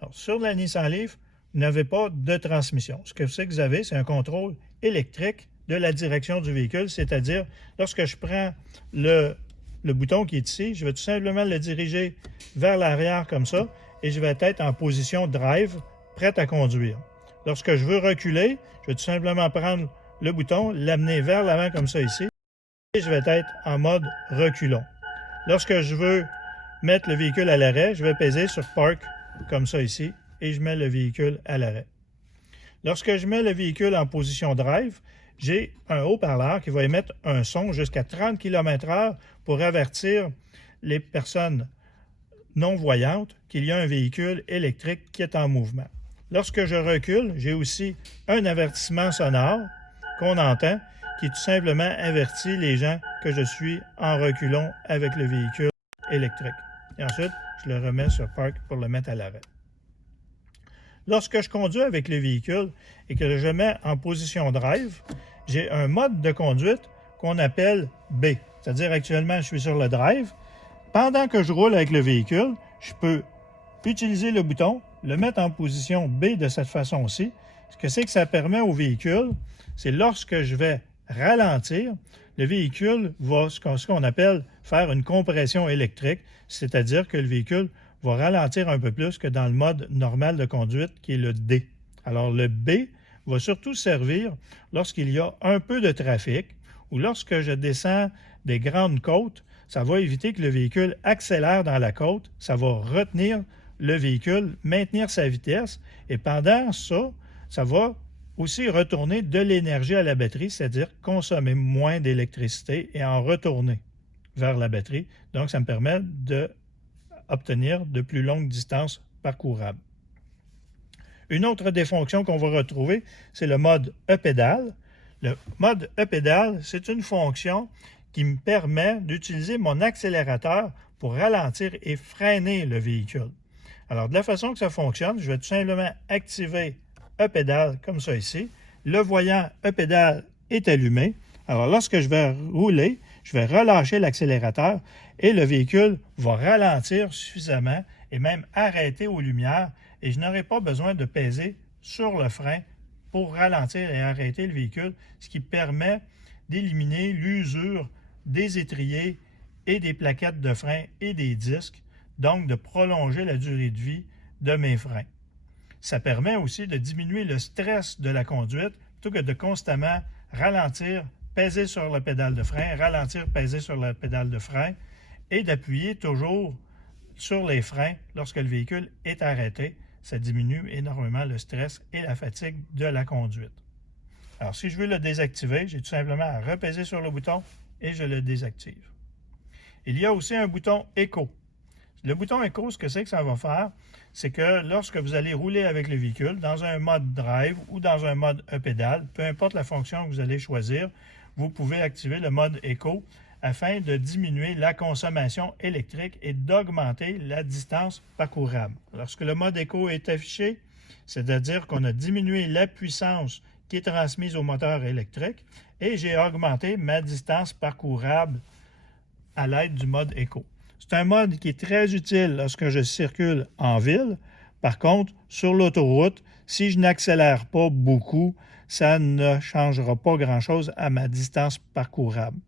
Alors, sur la Nissan Leaf, vous n'avez pas de transmission. Ce que vous avez, c'est un contrôle électrique de la direction du véhicule, c'est-à-dire, lorsque je prends le bouton qui est ici, je vais tout simplement le diriger vers l'arrière comme ça, et je vais être en position drive, prête à conduire. Lorsque je veux reculer, je vais tout simplement prendre le bouton, l'amener vers l'avant comme ça ici, et je vais être en mode reculons. Lorsque je veux mettre le véhicule à l'arrêt, je vais peser sur Park comme ça ici, et je mets le véhicule à l'arrêt. Lorsque je mets le véhicule en position drive, j'ai un haut-parleur qui va émettre un son jusqu'à 30 km/h pour avertir les personnes non-voyantes qu'il y a un véhicule électrique qui est en mouvement. Lorsque je recule, j'ai aussi un avertissement sonore qu'on entend qui tout simplement avertit les gens que je suis en reculons avec le véhicule électrique. Et ensuite, je le remets sur Park pour le mettre à l'arrêt. Lorsque je conduis avec le véhicule et que je mets en position drive, j'ai un mode de conduite qu'on appelle B. C'est-à-dire actuellement, je suis sur le drive. Pendant que je roule avec le véhicule, je peux utiliser le bouton, le mettre en position B de cette façon-ci. Ce que c'est que ça permet au véhicule, c'est lorsque je vais ralentir, le véhicule va, ce qu'on appelle, faire une compression électrique, c'est-à-dire que le véhicule va ralentir un peu plus que dans le mode normal de conduite qui est le D. Alors le B va surtout servir lorsqu'il y a un peu de trafic ou lorsque je descends des grandes côtes, ça va éviter que le véhicule accélère dans la côte, ça va retenir le véhicule, maintenir sa vitesse et pendant ça, ça va aussi retourner de l'énergie à la batterie, c'est-à-dire consommer moins d'électricité et en retourner vers la batterie. Donc, ça me permet d'obtenir de plus longues distances parcourables. Une autre des fonctions qu'on va retrouver, c'est le mode E-pédale. Le mode E-pédale, c'est une fonction qui me permet d'utiliser mon accélérateur pour ralentir et freiner le véhicule. Alors, de la façon que ça fonctionne, je vais tout simplement activer E-pédale comme ça ici. Le voyant E-pédale est allumé. Alors, lorsque je vais rouler, je vais relâcher l'accélérateur et le véhicule va ralentir suffisamment et même arrêter aux lumières et je n'aurai pas besoin de peser sur le frein pour ralentir et arrêter le véhicule, ce qui permet d'éliminer l'usure des étriers et des plaquettes de frein et des disques, donc de prolonger la durée de vie de mes freins. Ça permet aussi de diminuer le stress de la conduite plutôt que de constamment ralentir, peser sur la pédale de frein, ralentir, peser sur la pédale de frein et d'appuyer toujours sur les freins lorsque le véhicule est arrêté. Ça diminue énormément le stress et la fatigue de la conduite. Alors, si je veux le désactiver, j'ai tout simplement à repaiser sur le bouton et je le désactive. Il y a aussi un bouton Éco. Le bouton Éco, ce que c'est que ça va faire, c'est que lorsque vous allez rouler avec le véhicule dans un mode drive ou dans un mode E-pédale, peu importe la fonction que vous allez choisir, vous pouvez activer le mode Éco afin de diminuer la consommation électrique et d'augmenter la distance parcourable. Lorsque le mode Éco est affiché, c'est-à-dire qu'on a diminué la puissance qui est transmise au moteur électrique et j'ai augmenté ma distance parcourable à l'aide du mode Éco. C'est un mode qui est très utile lorsque je circule en ville. Par contre, sur l'autoroute, si je n'accélère pas beaucoup, ça ne changera pas grand-chose à ma distance parcourable.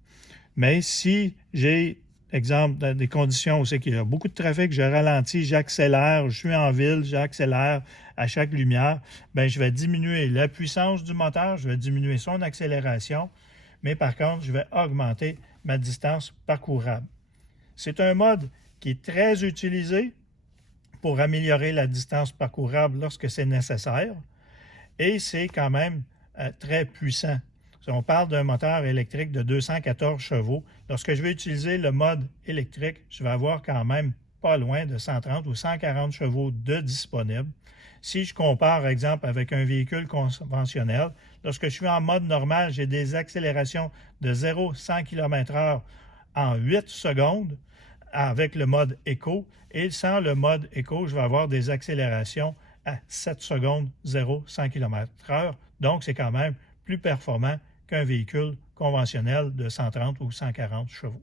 Mais si j'ai, exemple, dans des conditions où c'est qu'il y a beaucoup de trafic, je ralentis, j'accélère, je suis en ville, j'accélère à chaque lumière, bien, je vais diminuer la puissance du moteur, je vais diminuer son accélération, mais par contre, je vais augmenter ma distance parcourable. C'est un mode qui est très utilisé pour améliorer la distance parcourable lorsque c'est nécessaire et c'est quand même très puissant. Si on parle d'un moteur électrique de 214 chevaux, lorsque je vais utiliser le mode électrique, je vais avoir quand même pas loin de 130 ou 140 chevaux de disponibles. Si je compare, par exemple, avec un véhicule conventionnel, lorsque je suis en mode normal, j'ai des accélérations de 0-100 km/h en 8 secondes avec le mode Éco. Et sans le mode Éco, je vais avoir des accélérations à 7 secondes, 0-100 km/h. Donc, c'est quand même plus performant qu'un véhicule conventionnel de 130 ou 140 chevaux.